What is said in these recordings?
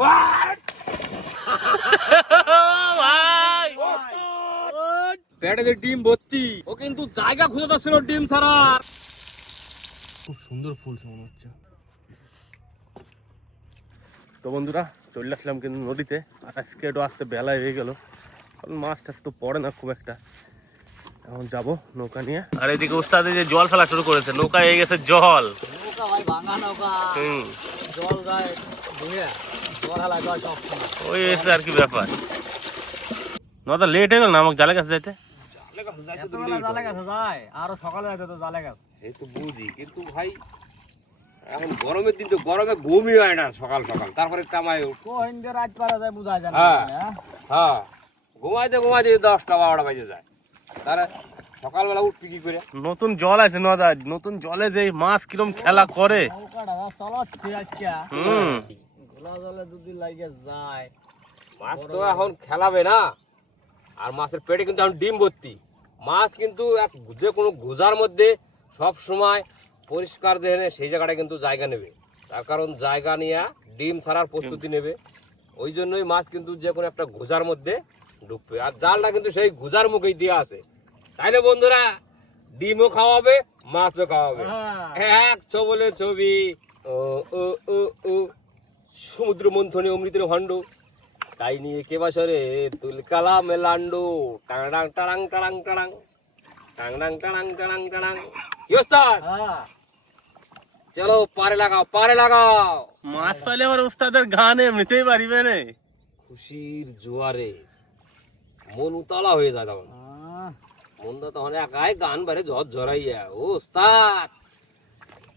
ভাই পেটে যে ডিম ভর্তি, ও কিন্তু জায়গা খুঁজে যাচ্ছিল ডিম ছাড়ার। খুব সুন্দর ফুল মনে হচ্ছে। তো বন্ধুরা চলে আসলাম কিন্তু নদীতে, আজকে একটু আসতে বেলা হয়ে গেল, কারণ মাছ টাছ তো পড়ে না খুব একটা। এখন যাবো নৌকা নিয়ে। আর এদিকে উস্তাদ যে জল ফেলা শুরু করেছে, নৌকা হয়ে গেছে জল। নৌকা ভাই ভাঙা নৌকা, জল যায় ধুয়ে জল হালা যায় সব ওই এসে আর কি ব্যাপার। নদা লেট হয়ে গেল না আমাকে জালে কাছে যাইতে। জালে গেছে যায়, আরো সকালে যাইতে তো জালে গেছে। এই তো বুঝি, কিন্তু ভাই এখন গরমের দিন তো গরমে ঘুমই হয় না সকাল সকাল, তারপরে কামাই কোহিন্দে রাত পারা যায় বুঝা যায় না। হ্যাঁ হ্যাঁ, ঘুমাইতে 10টা 12টা বাজে যায়, তারা সকালবেলা উঠবি কি করে? নতুন জল আছে নদা, নতুন জলে যে মাছ কিরম খেলা করে। নৌকাটা চলাচ্ছে আজকে, গোলা জলে দুদিন লাগে যায়। মাছ তো এখন খেলাবে না, আর মাছের পেটে কিন্তু এখন ডিম ভর্তি। মাছ কিন্তু যে কোনো গোজার মধ্যে সব সময় পরিষ্কার যেখানে সেই জায়গাটা কিন্তু জায়গা নেবে, তার কারণ জায়গা নিয়ে ডিম ছাড়ার প্রস্তুতি নেবে। ওই জন্যই মাছ কিন্তু যে কোনো একটা গোজার মধ্যে ঢুকবে, আর জালটা কিন্তু সেই গোজার মুখেই দেওয়া আছে। তাইলে বন্ধুরা ডিমও খাওয়াবে, মাছও খাওয়াবে, এক ছবলে ছবি। ও ও ও ও সমুদ্র মন্থনে অমৃতের ভাণ্ড, তাই নিয়ে কে বাসরে তুলকালা মেলান্ডো, টাং টাং টাং টাং টাং টাং টাং টাং টাং। কি ওস্তাদ, চলো পারে লাগাও, পারে লাগাও। মাছ পাইলে আবার উস্তাদের গান এমনিতেই পারিবে না। খুশির জোয়ারে মন উতলা হয়ে যায়, তখন মনটা তখন একাই গান বারে ঝরঝরাইয়া। ও ওস্তাদ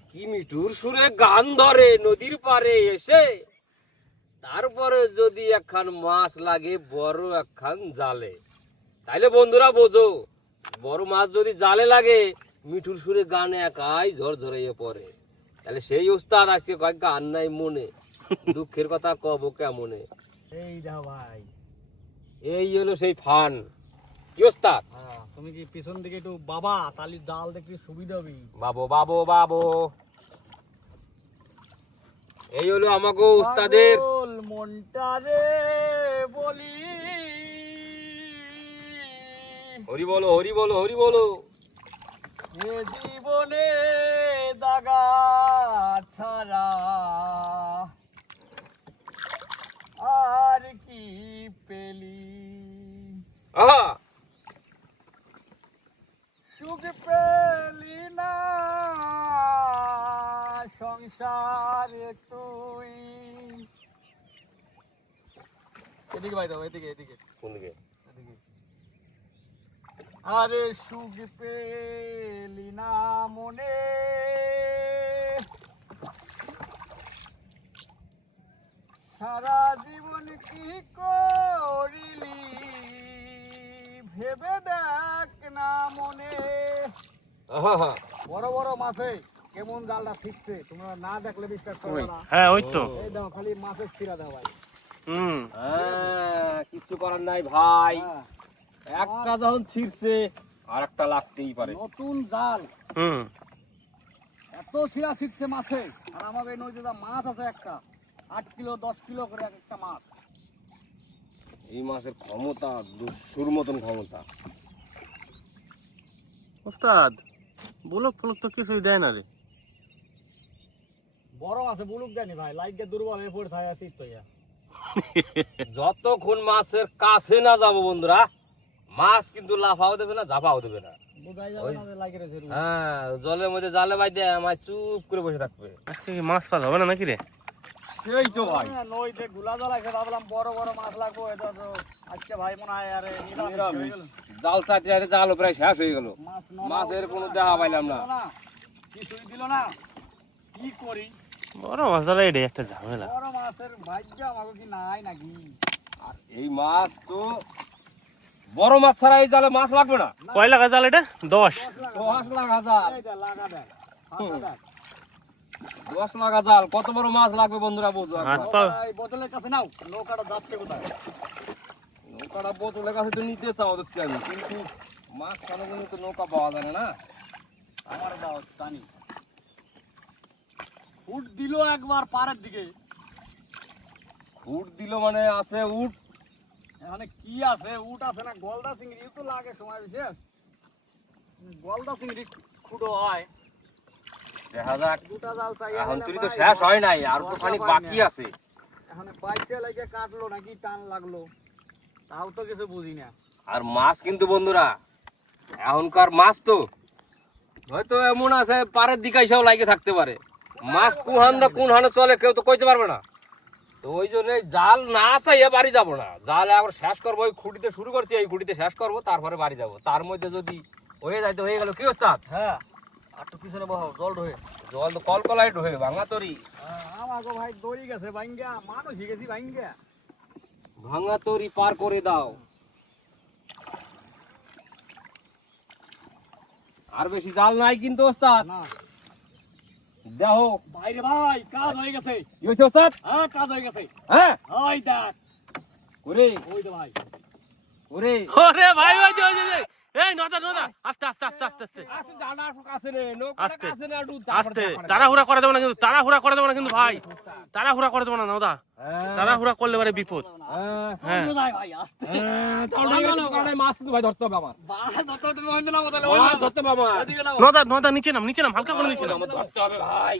কি মিঠুর সুরে গান ধরে নদীর পারে এসে, তারপরে যদি একখান মাছ লাগে বড় একখান জালে, তাইলে বন্ধুরা বোঝো, বড় মাছ যদি জালে লাগে মিঠুর সুরে গান একাই ঝরঝরাইয়া পড়ে। তাহলে সেই উস্তাদ আজকে কয়েক গান নাই মনে, দুঃখের কথা কব কেমনে। এই দাও ভাই, এই হলো সেই ফান। কি ওস্তাদ, তুমি কি পিছন দিকে একটু বাবা, তালি ডাল দেখতে সুবিধা হবে। বাবু বাবু বাবু, এই হলো আমাকে উস্তাদের মনটা রে বলি, হরি বলো হরি বলো হরি বলো। এ জীবনে দাগা ছাড়া আর কি পেলি, আহা, সুখ পেলি না সংসারে তুই। এদিকে ভাই দাও, এদিকে এদিকে কোন দিকে? এদিকে। আরে সুখ পেলি না মনে, সারা জীবন কি করিলি ভেবে দেখ না মনে। আহা, বড় বড় মাছে কেমন জালটা শিখছে, তোমরা না দেখলে বিশ্বাস করবে না। হ্যাঁ ওই তো। এই দাও খালি মাছের ছিঁড়া দাও ভাই। কিচ্ছু করার নাই ভাই, হ্যাঁ, একটা যখন ছিঁড়ছে আর একটা লাগতেই পারে। নতুন জাল, এত ছিঁড়া শিখছে মাছে। আর আমাদের নদীতে মাছ আছে একটা 8 কিলো 10 কিলো করে এক একটা মাছ। এই মাছের ক্ষমতা দস্যুর মতন ক্ষমতা। উস্তাদ বুলক ফুলক তো কিছুই দেয় না রে। বড় মাছে বুলুক দেয়নি ভাই, লাইটে দুর্বল হয়ে পড়ে থাকে শীত তো। যতক্ষণ মাছের কাছে না যাবো বন্ধুরা, মাছ কিন্তু লাফাও দেবে না, ঝাপাও দেবে না। হ্যাঁ, জলের মধ্যে জালে বাইতে আমার চুপ করে বসে থাকবে। আজকে কি মাছ পাওয়া হবে না নাকি রে? সেই তো ভাই, নইতে গুলা জল আছে, ভাবলাম বড় বড় মাছ লাগবো। এটা তো আজকে ভাই মনে হয় আরে নিরামিষ। জাল চাইতে চাইতে জালও প্রায় শেষ হয়ে গেল, মাছের কোনো দেখা পাইলাম না। কিছুই দিল না, কি করি? বড় মাছ ধরা এটাই একটা ঝামেলা। বড় মাছের ভাগ্য আমাকে কি নাই নাকি? আর এই মাছ তো বড় মাছ ছাড়া এই জালে মাছ লাগবে না। কয় লাগা জাল এটা? 10 লাগা জাল, এইটা লাগা দেখ, 10 লাগা জাল। কত বড় মাছ লাগবে বন্ধুরা বুঝো। এই বোতলের কাছে নাও, নৌকাটা যাচ্ছে কোথায়? নৌকাটা বোতলের কাছে তো নিতে চাও দেখছি আমি, কিন্তু মাছ ছাড়া তো নৌকা পাওয়া যায় না। আমার দাও জানি। ফুট দিল একবার পাড়ের দিকে, উট দিল মানে আছে উট। এখানে কি আছে? উট আছে না গলদা চিংড়ি তো লাগে সময় বিশেষ। গলদা চিংড়ি খুঁটো হয়। দেখা যাক। দুটা জাল চাই এখন তুই তো শেষ হয় নাই, আর তো খানিক বাকি আছে। এখানে বাইতে লাগে কাটলো নাকি টান লাগলো তাও তো কিছু বুঝি না। আর মাছ কিন্তু বন্ধুরা এখনকার মাছ তো হয়তো এমন আছে পারের দিকে এসেও লাগে থাকতে পারে। মাছ কোন হানে চলে কেউ তো কইতে পারবে না। তো ওই জন্য জাল না চাইয়ে বাড়ি যাব না, জাল আবার শেষ করবো। ওই খুঁটিতে শুরু করছি, এই খুঁটিতে শেষ করবো, তারপরে বাড়ি যাব। তার মধ্যে যদি হয়ে যায় তো হয়ে গেল। কি ওস্তাদ? হ্যাঁ আর তো পিছনে বহ জল ঢোয়ে। জল তো কলকলাই ঢোহে ভাঙা তরি। আমাকে ভাই দড়ি গেছে ভাঙ্গা, মানুষ গেছি ভাঙ্গা। ভাঙা তরি পার করে দাও। আর বেশি জাল নাই কিন্তু ওস্তাদ। না দেখো ভাই রে ভাই কাজ হয়ে গেছে। কি হয়েছে ওস্তাদ? হ্যাঁ কাজ হয়ে গেছে। হ্যাঁ ওই দেখ ওরে ওই তো ভাই। ওরে ওরে ভাই ওই যে এই নদা আস্তে আস্তে আস্তে আস্তে আস্তে আস্তে জানা কাছে নে নৌকাটা আস্তে। কাছে নে একটু আস্তে তাড়াহুড়া করে দেবো না কিন্তু, তাড়াহুড়া করে দেবো না কিন্তু ভাই, তাড়াহুড়া করে দেবো না নদা। তাড়াহুড়া করলে পারে বিপদ। হ্যাঁ ওই ভাই ভাই আস্তে। মাছ কিন্তু ভাই ধরতে হবে আমার। বাহ দত্ত তুমি হইতে না বলে মাছ ধরতে হবে আমার। এদিকে নাও। নদা নিচে নাম হালকা করে নিচে নাম। আমার ধরতে হবে ভাই।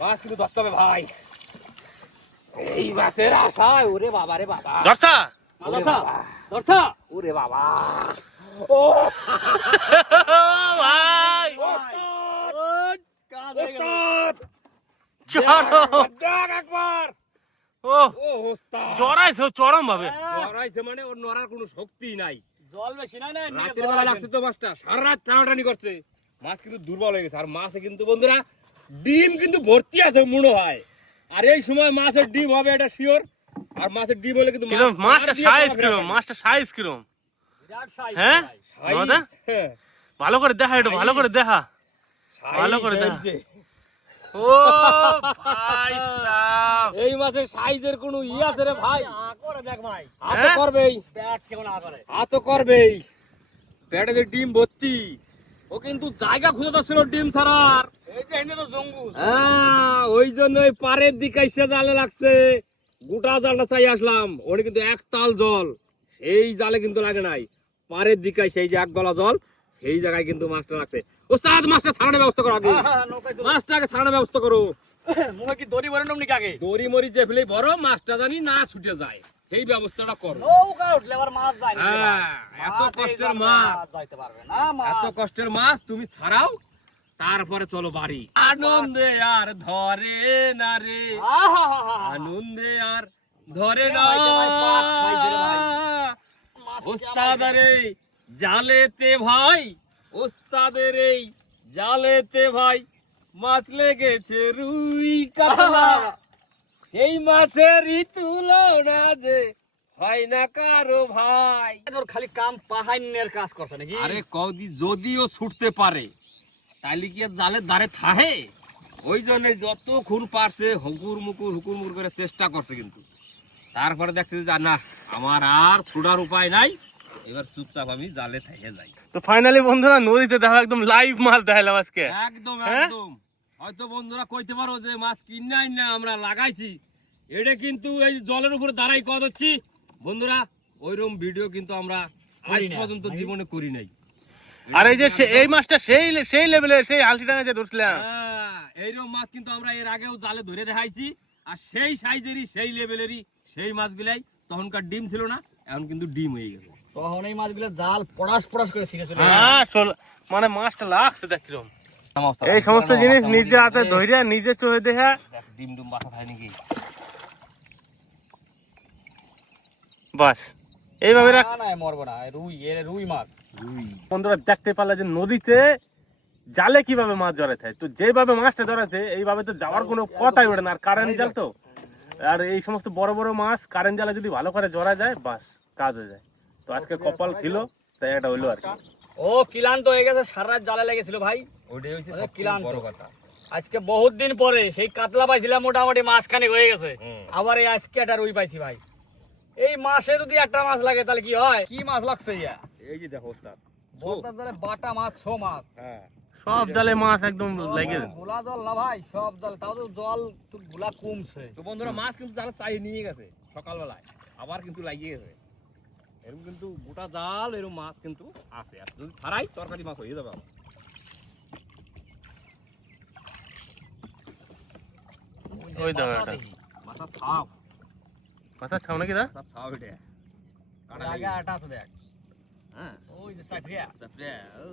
মাছ কিন্তু ধরতে হবে ভাই। এই মাছের আশায় ওরে বাবা রে বাবা। ধরছা দর্শা দর্শা ওরে বাবা। ও ভাই কাজ হয়ে গেছে। চলো দেখ একবার। ও ও ওস্তাদ জড়াইছে চরম ভাবে। জড়াইছে মানে ওর নড়ার কোনো শক্তি নাই। জল বেশি না না রাতের বেলা লাগছে তো মাছটা, সারা রাত টানাটানি করছে। মাছ কিন্তু দুর্বল হয়ে গেছে। আর মাছে কিন্তু বন্ধুরা ডিম কিন্তু ভর্তি আছে মনে হয়। আর এই সময় মাছের ডিম হবে এটা শিওর। আর মাছের ডিম হলে কিন্তু কিরম মাছটা সাইজ কিরম, মাছটা সাইজ কিরম? বিরাট সাইজ হ্যাঁ ভাই। নদা ভালো করে দেখা, একটু ভালো করে দেখা, ভালো করে দেখা। ও ভাই সাহেব এই মাছের সাইজের কোনো ই আছে রে ভাই? আ করে দেখ ভাই। হাত তো করবেই, ব্যাট কেমন আ করে। হাত তো করবেই। পেটে যে ডিম ভর্তি, ও কিন্তু জায়গা খুঁজে যাচ্ছিল ডিম ছাড়ার। এই যে এনে তো জঙ্গল। হ্যাঁ ওই জন্য ওই পাড়ের দিকে এসে জালে লাগছে। গোটা জালটা চাই আসলাম, ওটা কিন্তু এক তাল জল, সেই জালে কিন্তু লাগে নাই। পাড়ের দিকে সেই যে এক গলা জল, সেই জায়গায় কিন্তু মাছটা লাগছে। ওস্তাদ মাছটা ছাড়ানোর ব্যবস্থা করো আগে। নৌকায় তো মাছটাকে ছাড়ানোর ব্যবস্থা করো। মুখে কি দড়ি ভরে নমনি কাকে? দড়ি মরি চেপলে বড় মাছটা জানি না ছুটে যায়, সেই ব্যবস্থাটা করো। নৌকা উঠলে আবার মাছ যায় না। হ্যাঁ, এত কষ্টের মাছ, যাইতে পারবে না মাছ। এত কষ্টের মাছ তুমি ছাড়াও, তারপরে চলো বাড়ি। আনন্দে আর ধরে না রে, আহাহাহা। আনন্দে আর ধরে না। ভাই, ভাই, পাক খাইছে রে ভাই। ওস্তাদের এই জালেতে ভাই, ওস্তাদের এই জালেতে ভাই মাছ লেগেছে রুই কাতলা। সেই মাছেরই তুলনা যে হয় না কারো ভাই। তোর খালি কাম পাহাইনের কাজ করছ নাকি? আরে কদি যদিও ছুটতে পারে তাইলে কি আর জালের ধারে থাহে? ওই জন্য যতক্ষণ পারছে হুকুর মুকুর করে চেষ্টা করছে, কিন্তু তারপরে দেখছে যে না আমার আর ছুটার উপায় নাই, এবার চুপচাপ আমি জালে থেকে যাই। তো ফাইনালি বন্ধুরা নদীতে দেখো একদম লাইভ মাছ দেখাইলাম আজকে। একদম হ্যাঁ? একদম। হয়তো বন্ধুরা কইতে পারো যে মাছ কিনাই না আমরা লাগাইছি, এটা কিন্তু এই জলের উপরে দাঁড়াই কত হচ্ছি বন্ধুরা, ওইরকম ভিডিও কিন্তু আমরা আজ করি না, পর্যন্ত জীবনে করি নাই। আর এই যে এই মাছটা সেই লেভেলে, সেই হালসিডাঙ্গা যে ধরছিলাম, হ্যাঁ, এইরকম মাছ কিন্তু আমরা এর আগেও জালে ধরে দেখাইছি। আর সেই সাইজেরই সেই লেভেলেরই সেই মাছগুলাই, তখনকার ডিম ছিল না, এখন কিন্তু ডিম হয়ে গেছে। তখন এই মাছগুলো জাল পড়াশ করে শিখে চলে। হ্যাঁ মানে মাছটা লাগছে দেখ কিরম। এই সমস্ত জিনিস নিজে হাতে ধরে নিজে চোখে দেখা। দেখ ডিম ডুম বাসা খায় নাকি। বাস এইভাবে রাখ। না না মরবো না, রুই মাছ। বন্ধুরা দেখতে পারলে যে নদীতে জালে কিভাবে মাছ ধরে থাকে, তো যেভাবে মাছটা ধরেছে এইভাবে তো যাওয়ার কোনো কথাই ওঠে না। আর কারেন্ট জাল তো, আর এই সমস্ত বড় বড় মাছ কারেন্ট জালে যদি ভালো করে ধরা যায় বাস কাজ হয়ে যায়। তো আজকে কপাল ছিল তাই এটা হইলো আর কি। ও ক্লান্ত হয়ে গেছে, সারা রাত জালে লেগেছিল ভাই। ওইটাই হচ্ছে অনেক সবথেকে ক্লান্ত। বড় কথা। আজকে বহুত দিন পরে সেই কাতলা পাইছিলাম, মোটামুটি মাছখানেক হয়ে গেছে। হুম। আবার এই আজকে একটা রুই পাইছি ভাই। এই মাসে যদি একটা মাছ লাগে তাহলে কি হয়? কি মাছ লাগছে ইয়া? এই যে দেখো ওস্তাদ, বলতে ধরে বাটা মাছ, ছো মাছ। হ্যাঁ সব জালে মাছ একদম লাগে। ভোলা জল না ভাই, সব জল, তাও তো জল তো ভোলা কমছে। তো বন্ধুরা মাছ কিন্তু জালে চাই নিয়ে গেছে সকালবেলায়, আবার কিন্তু লাগিয়ে গেছে। এরকম কিন্তু গোটা জাল এরকম মাছ কিন্তু আছে, আর যদি ছাড়াই তরকারি মাছ হয়ে যাবে। ওই দাও এটা মাথা ছাপ, মাথা ছাও নাকি দা? মাথা ছাপ এটা আগে আটা আছে দেখ, হ্যাঁ ওই যে চাকরিয়া। চাপড়ে ও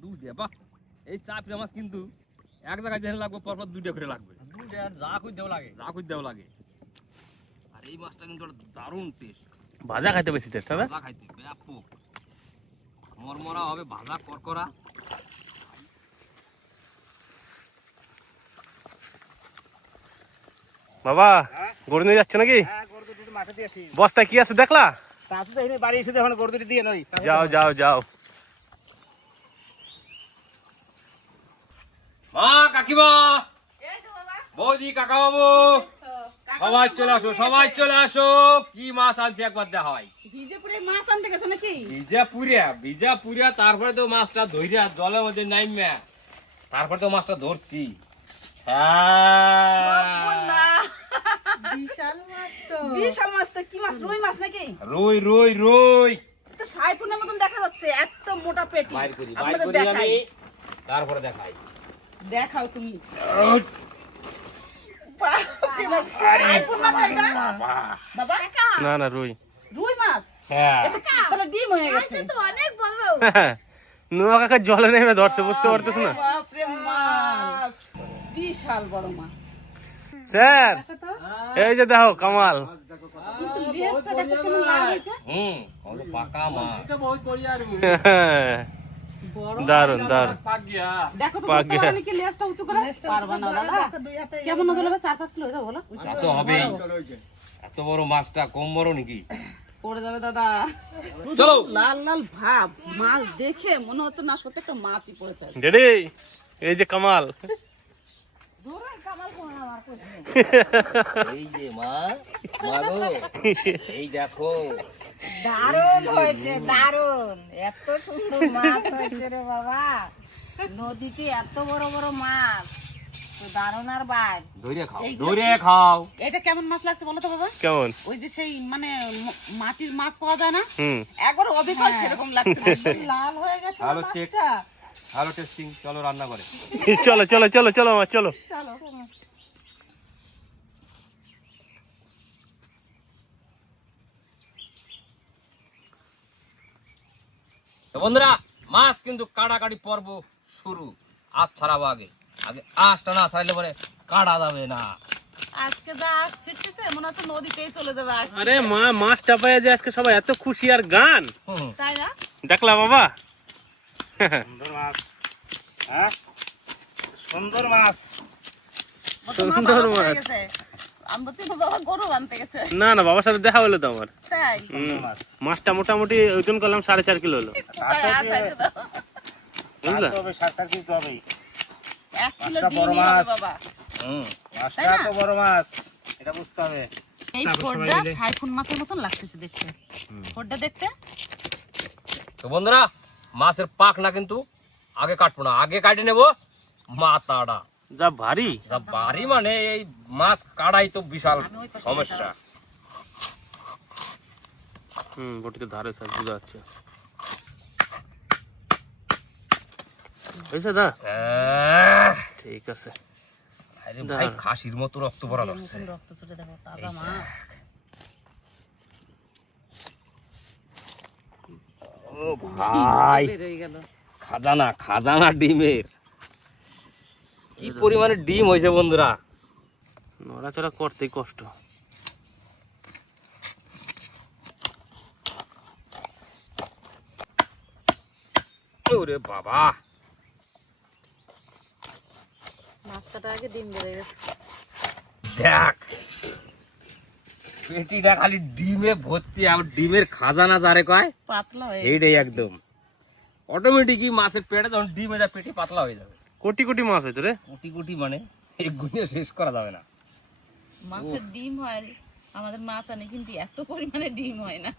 দুধ দিয়ে বাহ। এই চাপড়ে মাছ কিন্তু এক জায়গায় যেখানে লাগবে পরপর দুইটা করে লাগবে, দুধ আর যা খুঁজ দেওয়া লাগে। যা খুঁজ দেওয়া লাগে। আর এই মাছটা কিন্তু একটা দারুণ টেস্ট, ভাজা খাইতে বেশি টেস্ট হবে। ভাজা খাইতে ব্যাপক মরমরা হবে, ভাজা করকরা। বাবা গরু নিয়ে যাচ্ছে নাকি? হ্যাঁ, গরু দুটো মাঠে দিয়ে আসি। বস্তায় কি আছে দেখলা? তাতে তো এনে বাড়ি এসে দেখুন গরু দুটো দিয়ে নই। যাও যাও যাও। মা, কাকিমা, বৌদি, কাকা বাবু, সবাই চলে আসো, সবাই চলে আসো। কি মাছ আনছি একবার দেখা হয়। ভিজেপুরে মাছ আনতে গেছো নাকি? ভিজা পুরিয়া তারপরে তো মাছটা ধইরা জলের মধ্যে নাইমা তারপরে তো মাছটা ধরছি। বিশাল মাছ তো। বিশাল মাছ তো, কি মাছ? রুই মাছ নাকি? রুই রুই রুই তো সাইফুনের মতন দেখা যাচ্ছে, এত মোটা পেটি। বাইর করি আপনাদের আমি, দেখাই। তারপরে দেখাই। দেখাও তুমি। সাইফুন না তো এটা? বাবা না না রুই। রুই মাছ? হ্যাঁ এটা তাহলে ডিম হয়ে গেছে। নোয়া কাকা জলে নেমে ধরছে, বুঝতে পারতেছ না? বাপরে মাছ, বিশাল বড় মাছ। স্যার দেখো তো, এই যে দেখো কামাল। কিন্তু লেজটা দেখো কেমন লাল হয়েছে। কত পাকা মাছ। দারুন দারুন। দেখো তো, পাক ধরতে গিয়া। পারো নাকি লেজটা উঁচু করে? পারবা না দাদা। কেমন ওজন হবে? 4-5 কিলো হয়ে যাবে বলো? তা তো হবেই, এত বড় মাছটা কম বড় নাকি? পড়ে যাবে দাদা। চলো। লাল লাল ভাব, মাছ দেখে মনে হচ্ছে না সত্যি একটা মাছই পড়েছে। ডেডি এই যে কামাল। এই যে মা, মাগো এই দেখো। দারুণ হয়েছে, দারুণ। এত সুন্দর মাছ হয়েছে রে বাবা, নদীতে এত বড় বড় মাছ, তো দারুণ। আর বাদ ধরে খাও, ধরে খাও। এটা কেমন মাছ লাগছে বলো তো বাবা? কেমন? ওই যে সেই মানে মাটির মাছ পাওয়া যায় না, হুম একবার অবিকল সেরকম লাগছে। লাল হয়ে গেছে ভালো চেক, মাছটা। ভালো টেস্টিং। চলো রান্না করে। চলো চলো চলো চলো মা চলো। চলো। তো বন্ধুরা মাছ কিন্তু কাটাকাটি পর্ব শুরু। আজ ছাড়াবো, আগে আগে আঁশটা না ছাড়লে পরে কাটা যাবে না। আজকে যা আস ছিটতেছে মনে হচ্ছে নদীতেই চলে যাবে আস। আরে মা মাছটা পাইয়া যে আজকে সবাই এত খুশি আর গান হুম। তাই না? দেখলা বাবা? সুন্দর মাছ, হ্যাঁ সুন্দর মাছ। সুন্দর মাছ। আমি বলছি বাবা গরু আনতে গেছে। না না বাবার সাথে দেখা হলো তো আমার। তাই? মাছটা মোটামুটি ওজন করলাম 4.5 কিলো হলো, কোথায় আসাইছে দাও? বুঝলা? 1 কিলো ডিমই হবে বাবা। হুম। তাই না? বড় মাছ, এটা বুঝতে হবে। এই ফোড়টা সাইফুন মাছের মতন লাগতেছে দেখতে। ফোড়টা দেখতে তো বন্ধুরা মাছের পাখনা কিন্তু আগে কাটবো না, আগে কাটে নেবো মাথাটা। যা ভারী। যা বাড়ি মানে এই মাছ কাটাই তো বিশাল সমস্যা। বটিতে ধারে স্যার বুঝা যাচ্ছে। হয়েছে দা? ঠিক আছে। আরে ভাই খাসির মতো রক্ত পড়া লাগছে। রক্ত ছুটে দেখো, তাজা মাছ। ও ভাই বের হয়ে গেল। খাজানা, খাজানা ডিমের। কি পরিমাণে ডিম হয়েছে বন্ধুরা। নড়াচড়া করতেই কষ্ট। ওরে বাবা, মাছ কাটার আগে ডিম বেড়ে গেছে। দেখ পেটিটা খালি ডিমে ভর্তি। আর ডিমের খাজানা যারে কয় পাতলা হয়ে এইটাই একদম অটোমেটিকই মাছের পেটে যখন ডিম হয়ে যায় পেটি পাতলা হয়ে যাবে। কোটি কোটি মাছ হয়েছে রে। কোটি কোটি মানে এই গুণে শেষ করা যাবে না। মাছের ডিম হয়, আমাদের মাছ আনে কিন্তু এত পরিমাণে ডিম হয় না।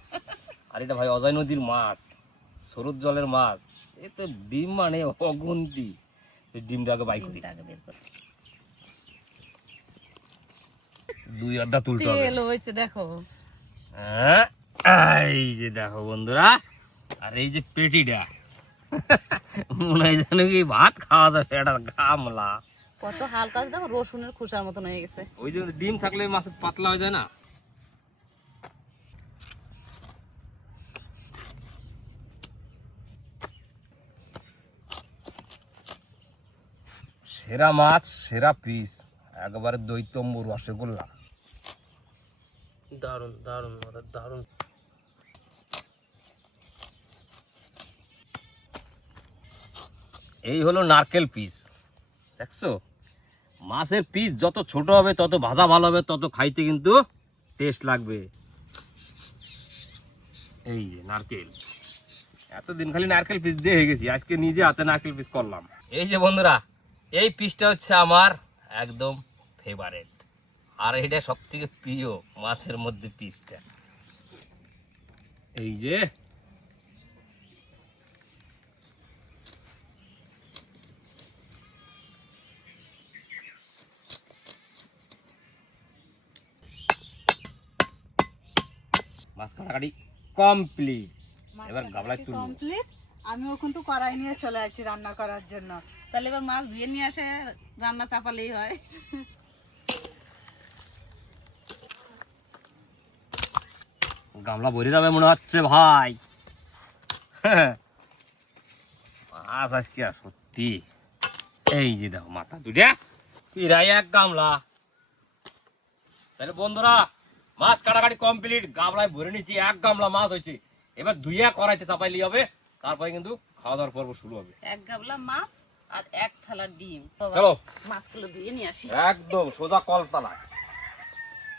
আর এটা ভাই অজয় নদীর মাছ, স্রোত জলের মাছ, এতে ডিম মানে অগুন্তি। এই ডিমটা আগে বাই করি, ডিমটা আগে বের করো। দুই আধা তুলতে হবে। তেল হয়েছে দেখো। হ্যাঁ, এই যে দেখো বন্ধুরা, আর এই যে পেটিটা মনে হয় যেন কি ভাত খাওয়া যাবে, এটা গামলা। কত হালকা দেখো, রসুনের খোসার মতন হয়ে গেছে। ওই যে ডিম থাকলে মাছের পাতলা হয়ে যায় না। সেরা মাছ, সেরা পিস, একবারে দৈতম্বুর রসগোল্লা। দারুন দারুন দারুন। এই হলো নারকেল পিস, দেখছো? মাছের পিস যত ছোট হবে তত ভাজা ভালো হবে, তত খাইতে কিন্তু টেস্ট লাগবে। এই যে নারকেল, এতদিন খালি নারকেল পিস দিয়ে হয়ে গেছি, আজকে নিজে হাতে নারকেল পিস করলাম। এই যে বন্ধুরা, এই পিসটা হচ্ছে আমার একদম ফেভারিট, আর এটা সব থেকে প্রিয় মাছের মধ্যে পিসটা। এই যে মাছ কাটাকাটি কমপ্লিট, এবার গাবলায় তুলবো। কমপ্লিট। আমিও কিন্তু কড়াই নিয়ে চলে আসছি রান্না করার জন্য। তাহলে এবার মাছ ধুয়ে নিয়ে আসে, রান্না চাপালেই হয়। গামলা ভরে যাবে মনে হচ্ছে ভাই। মাছ আজকে সত্যি, এই যে দেখো মাথা দুটা পিরাই এক গামলা। তাহলে বন্ধুরা, মাছ কাটাকাটি কমপ্লিট, গামলায় ভরে নিচ্ছি, এক গামলা মাছ হয়েছে। এবার ধুইয়া কড়াইতে চাপাইলে হবে, তারপরে কিন্তু খাওয়া দাওয়ার পর্ব শুরু হবে। এক গাবলা মাছ আর এক থালা ডিম। চলো মাছগুলো ধুয়ে নিয়ে আসি। একদম সোজা কলতলায়।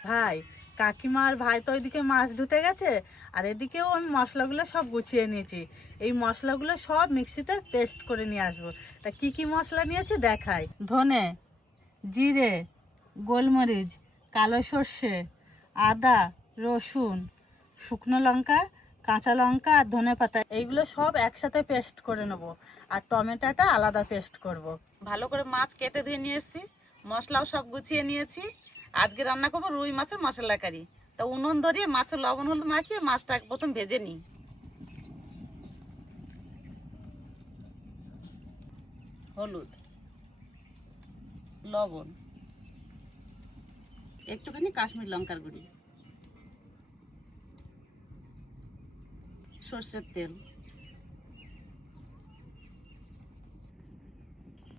ভাই, কাকিমা আর ভাই তো ওইদিকে মাছ ধুতে গেছে, আর এদিকেও আমি মশলাগুলো সব গুছিয়ে নিয়েছি। এই মশলাগুলো সব মিক্সিতে পেস্ট করে নিয়ে আসবো। তা কি কি মশলা নিয়েছি দেখাই। ধনে, জিরে, গোলমরিচ, কালো সর্ষে, আদা, রসুন, শুকনো লঙ্কা, কাঁচা লঙ্কা আর ধনে পাতা, এইগুলো সব একসাথে পেস্ট করে নেবো। আর টমেটোটা আলাদা পেস্ট করব। ভালো করে মাছ কেটে ধুয়ে নিয়ে এসেছি, মশলাও সব গুছিয়ে নিয়েছি। আজকে রান্না করবো রুই মাছের মশলা কারি। তা উনুন ধরিয়ে মাছের লবণ হলুদ মাখিয়ে মাছটা প্রথম ভেজে নিই। হলুদ, লবণ, একটুখানি কাশ্মীর লঙ্কার গুঁড়ি, সর্ষের তেল।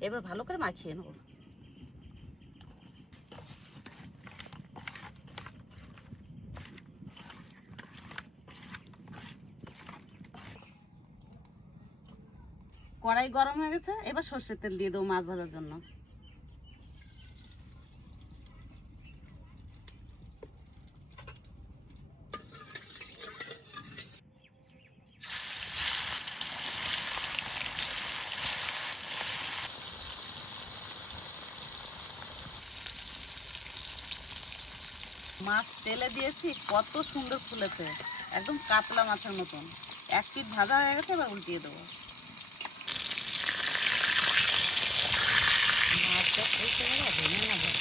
এবার ভালো করে মাখিয়ে নেব। কড়াই গরম হয়ে গেছে, এবার সর্ষের তেল দিয়ে দেবো মাছ ভাজার জন্য। মাছ তেলে দিয়েছি, কত সুন্দর ফুলেছে, একদম কাতলা মাছের মতন। এক পিঠ ভাজা হয়ে গেছে, এবার উল্টিয়ে দেবো। মাছটা ফুলতে গেলে ভেঙে না যায়।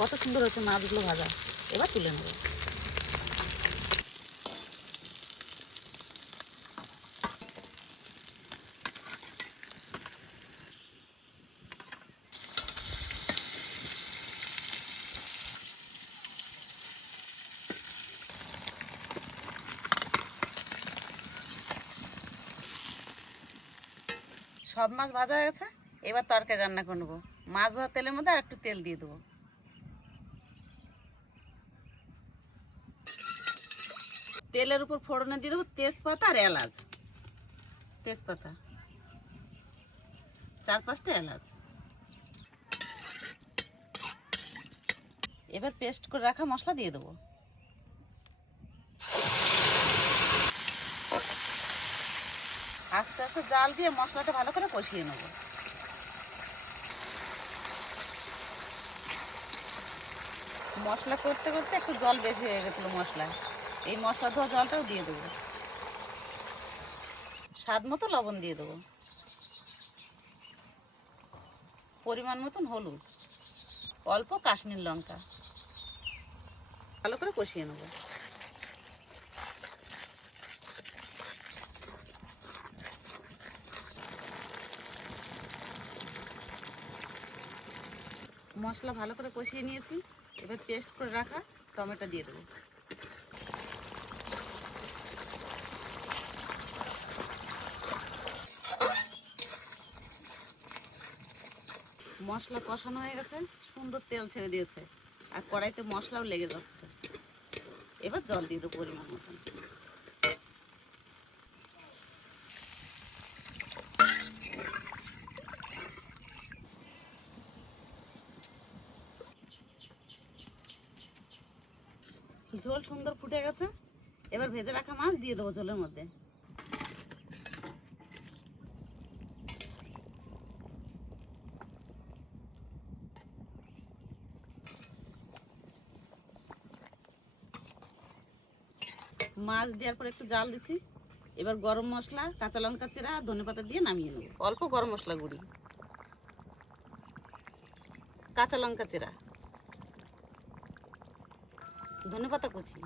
কত সুন্দর হচ্ছে মাছগুলো ভাজা, এবার তুলে নেব। সব মাছ ভাজা হয়ে গেছে, এবার তরকারি রান্না করে নেবো। মাছ ভাজা তেলের মধ্যে আর একটু তেল দিয়ে দেবো। তেলের উপর ফোড়নে দিয়ে দেবো তেজপাতা আর এলাচ। তেজপাতা, 4-5টা এলাচ। এবার পেস্ট করে রাখা মশলা দিয়ে দেবো। আস্তে আস্তে জাল দিয়ে মশলাটা ভালো করে কষিয়ে নেব। মশলা করতে করতে একটু জল বেশি হয়ে গেছিলো মশলা, এই মশলা ধোয়া জলটাও দিয়ে দেবো। স্বাদ মতো লবণ দিয়ে দেবো, পরিমাণ মতন হলুদ, অল্প কাশ্মীর লঙ্কা, ভালো করে কষিয়ে নেব। মশলা ভালো করে কষিয়ে নিয়েছি, এবার পেস্ট করে রাখা টমেটো দিয়ে দেবো। মশলা কষানো হয়ে গেছে, সুন্দর তেল ছেড়ে দিয়েছে, আর কড়াইতে মশলাও লেগে যাচ্ছে। এবার জল দিয়ে দেবো পরিমাণ মতন। ঝোল সুন্দর ফুটে গেছে, এবার ভেজে রাখা মাছ দিয়ে দেবো ঝোলের মধ্যে। মাছ দেওয়ার পর একটু জাল দিচ্ছি, এবার গরম মশলা, কাঁচা লঙ্কা চেরা আর ধনেপাতা দিয়ে নামিয়ে নেব। অল্প গরম মশলা গুঁড়ি, কাঁচা লঙ্কা চেরা, ধনেপাতা কুচি,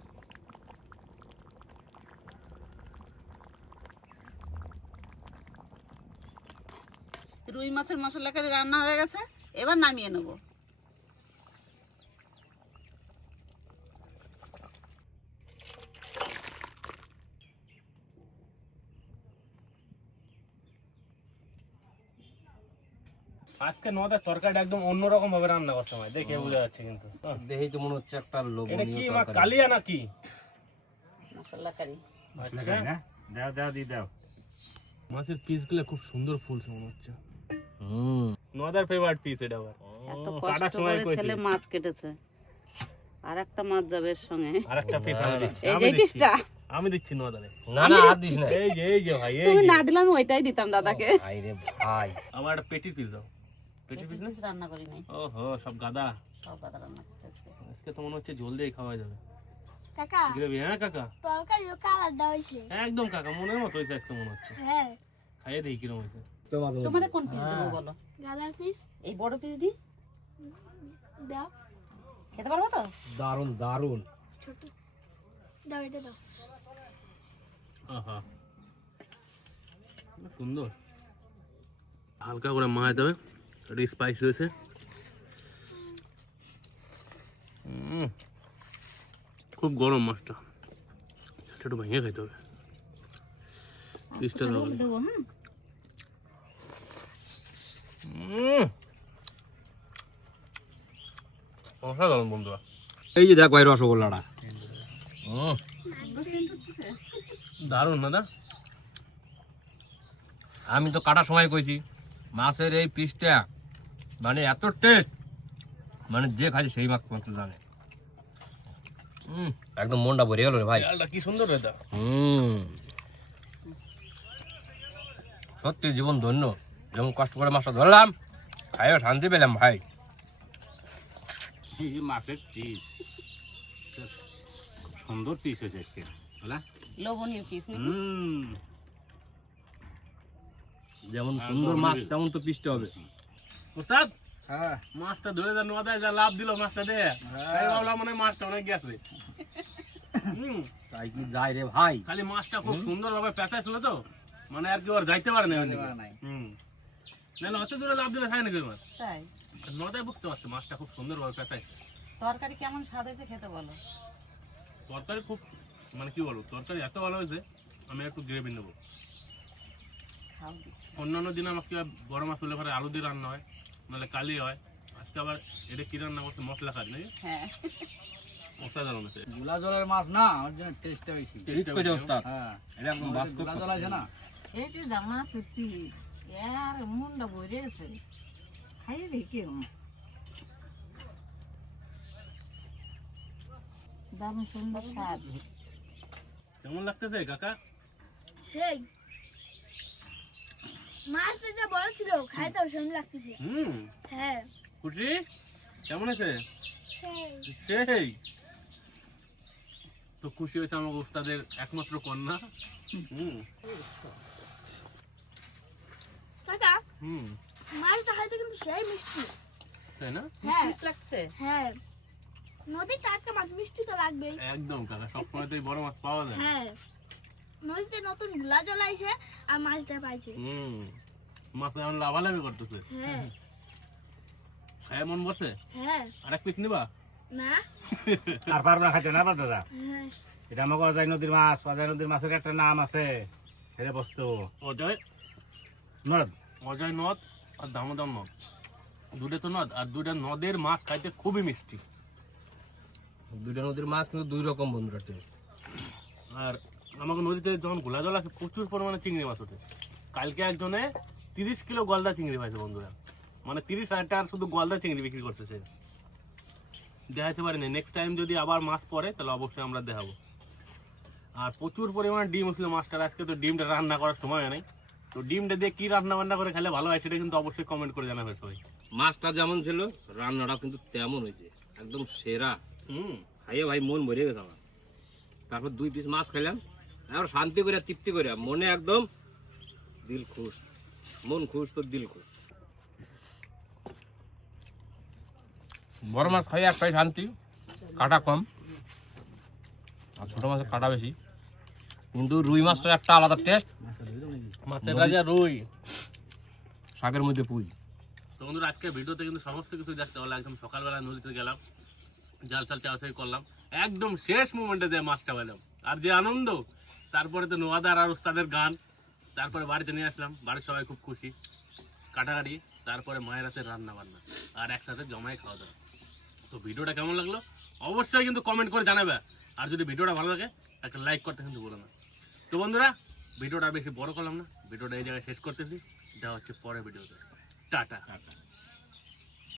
রুই মাছের মশলা কারি রান্না হয়ে গেছে, এবার নামিয়ে নেব। আজকে নদের তরকারিটা একদম অন্যরকম ভাবে রান্না করতে হয়, দেখে বোঝা যাচ্ছে। কিন্তু দেখেই তো মনে হচ্ছে একটা এটা লোভনীয় কি মা তরকারি। কালিয়া নাকি? মশলা কারি আচ্ছা, দাও দাও দি দাও। মাছের পিসগুলো খুব সুন্দর ফুলছে মনে হচ্ছে। হুম, নদার ফেভারিট পিস এটা আবার। এত কাটার কষ্ট সময় করে কইছি। ছেলে মাছ কেটেছে, আর একটা মাছ যাবে এর সঙ্গে। আরেকটা পিস আমি দিচ্ছি, এই আমি যে দিচ্ছি, পিসটা আমি দিচ্ছি নদারে। না না আর দিস না। এই যে ভাই, এই তুমি যে। না দিলে আমি ওইটাই দিতাম দাদাকে। ভাই রে ভাই, আমার একটা পেটির পিস দাও। পেটির পিস না? পিস রান্না করি নাই, ওহো, সব গাদা। সব দাদা রান্না করছে আজকে। আজকে তো মনে হচ্ছে ঝোল দিয়ে খাওয়া যাবে। কাকা গ্রেভি, হ্যাঁ কাকা? তরকারিও কালার দেওয়া হয়েছে। একদম কাকা, মনের মতো হয়েছে আজকে মনে হচ্ছে। হ্যাঁ, খাইয়ে দেখি কিরকম হয়েছে। তোমার কোন পিস দেবো বলো? গাদার পিস এই বড় পিস দি, দাও, খেতে পারবো তো? দারুন দারুন। ছোট দাও, এটা দাও। আহা, সুন্দর। হালকা করে মাখাতে হবে, এটা স্পাইস হয়েছে। খুব গরম মাছটা, সেটা একটু ভেঙে খেতে হবে। পিসটা দাও। দেবো, হ্যাঁ। অসাধারণ বন্ধুরা। এই যে দেখ ভাই রসগোল্লাটা, দারুণ না দা? আমি তো কাটার সময় কইছি মাছের এই পিসটা মানে এত টেস্ট, মানে যে খাইছে সেই মাছ মাত্র জানে। একদম মনটা ভরে গেল রে ভাই। ডালটা কি সুন্দর রে দা। সত্যি জীবন ধন্য, যেমন কষ্ট করে মাছটা ধরলাম, খাইও শান্তি পেলাম ভাই। এই যে মাছের পিস, সুন্দর পিস হয়েছে আজকে, বলা? লবণীয় পিস। যেমন সুন্দর মাছ তেমন তো পিসটা হবে। উস্তাদ, হ্যাঁ, মাছটা ধরে যা নদায় যা লাভ দিল মাছটা দে, তাই ভাবলাম মানে মাছটা অনেক গেছে। তাই কি যায় রে ভাই। খালি মাছটা খুব সুন্দর ভাবে পেঁচাই ছিল তো, মানে আর কি ওর যাইতে পারে না ওইদিকে। নাই। নাহলে অত দূরে লাভ দিলে খায় নাকি মাছ? তাই নদায় বুঝতে পারছে মাছটা খুব সুন্দর ভাবে পেঁচাই। তরকারি কেমন স্বাদ হয়েছে খেতে বলো। তরকারি খুব, মানে কি বলবো, তরকারি এত ভালো হয়েছে। আমি একটু গ্রেভি নেবো। খাও দিচ্ছি। অন্যান্য দিন আমাকে বড় মাছ হলে পরে আলু দিয়ে রান্না হয়, নাহলে কালি হয়। আজকে আবার এটা কি রান্না করছে, মশলা কারি নাকি? হ্যাঁ, অসাধারণ হয়েছে। গুলা জলের মাছ না, ওর জন্য টেস্টটা বেশি। ঠিক কইছে ওস্তাদ, হ্যাঁ, এটা একদম বাস্তব গুলা জল আছে না, এই যে জামা আছে পিস, আর মুন্ডা ভরে গেছে, খাইয়ে দেখি দারুণ সুন্দর স্বাদ। কেমন লাগতেছে কাকা? সেই মাছটা যা বড় ছিল খাইতেও সেম লাগতেছে। হ্যাঁ খুশি কেমন আছে? সেই সেই তো খুশি হয়েছে আমার ওস্তাদের একমাত্র কন্যা। কাকা হুম মাছটা খাইতে কিন্তু সেই মিষ্টি। তাই না? হ্যাঁ মিষ্টি লাগছে। হ্যাঁ নদীর টাটকা মাছ মিষ্টি তো লাগবেই। একদম কাকা, সবসময় তো এই বড় মাছ পাওয়া যায়। হ্যাঁ নদীতে নতুন গুলা জ্বলাইছে আর মাছটা পাইছে। মাছ এমন লাভালাভি করতেছে। হ্যাঁ খায় মন বসে। হ্যাঁ আর এক পিস নিবা? না আর পারবো না খাইতে না পার দাদা? হ্যাঁ এটা আমাকে অজয় নদীর মাছ। অজয় নদীর মাছের একটা নাম আছে, এটা বস্তু অজয় নদ। অজয় নদ আর দামোদর নদ, দুটো তো নদ, আর দুটো নদের মাছ খাইতে খুবই মিষ্টি। দুইটা নদীর মাছ কিন্তু দুই রকম বন্ধুরা টেস্ট। আর আমাকে নদীতে যখন ঘোলা জল আসে প্রচুর পরিমাণে চিংড়ি মাছ ওঠে। কালকে একজনে 30 কিলো গলদা চিংড়ি পাইছে বন্ধুরা, মানে 30,000 টাকার শুধু গলদা চিংড়ি বিক্রি করছে সে। দেখাতে পারিনি, নেক্সট টাইম যদি আবার মাছ পড়ে তাহলে অবশ্যই আমরা দেখাবো। আর প্রচুর পরিমাণে ডিম ছিল মাছটার। আজকে তো ডিমটা রান্না করার সময় নেই, তো ডিমটা দিয়ে কি রান্না বান্না করে খেলে ভালো হয় সেটা কিন্তু অবশ্যই কমেন্ট করে জানাবে সবাই। মাছটা যেমন ছিল রান্নাটাও কিন্তু তেমন হয়েছে, একদম সেরা। খাইয়ে ভাই মন ভরে গেছে আমার। তারপর 2 পিস মাছ খেলাম, এবার শান্তি করে তৃপ্তি করে মনে একদম দিল খুশ, মন খুশ তো দিল খুশ। বড় মাছ খাইয়ে একটাই শান্তি, কাটা কম আর ছোট মাছের কাটা বেশি। কিন্তু রুই মাছটার একটা আলাদা টেস্ট, মাছের রাজা রুই, শাকের মধ্যে পুই। তো বন্ধুরা আজকে ভিডিওতে কিন্তু সমস্ত কিছু দেখতে হলো। একদম সকালবেলা নদীতে গেলাম, জাল চাল চাষাই করলাম, একদম শেষ মোমেন্টে যে মাছটা পেলাম আর যে আনন্দ। তারপরে তো নোয়াদার আর ওস্তাদের গান, তারপরে বাড়িতে নিয়ে আসলাম, বাড়ির সবাই খুব খুশি, কাটাকাটি, তারপরে মায়ের হাতে রান্না বান্না আর একসাথে জমায় খাওয়া দাওয়া। তো ভিডিওটা কেমন লাগলো অবশ্যই কিন্তু কমেন্ট করে জানাবে, আর যদি ভিডিওটা ভালো লাগে একটা লাইক করতে কিন্তু ভুলো না। তো বন্ধুরা ভিডিওটা বেশি বড় করলাম না, ভিডিওটা এই জায়গায় শেষ করতেছি। দেখা হচ্ছে পরের ভিডিওতে। টাটা।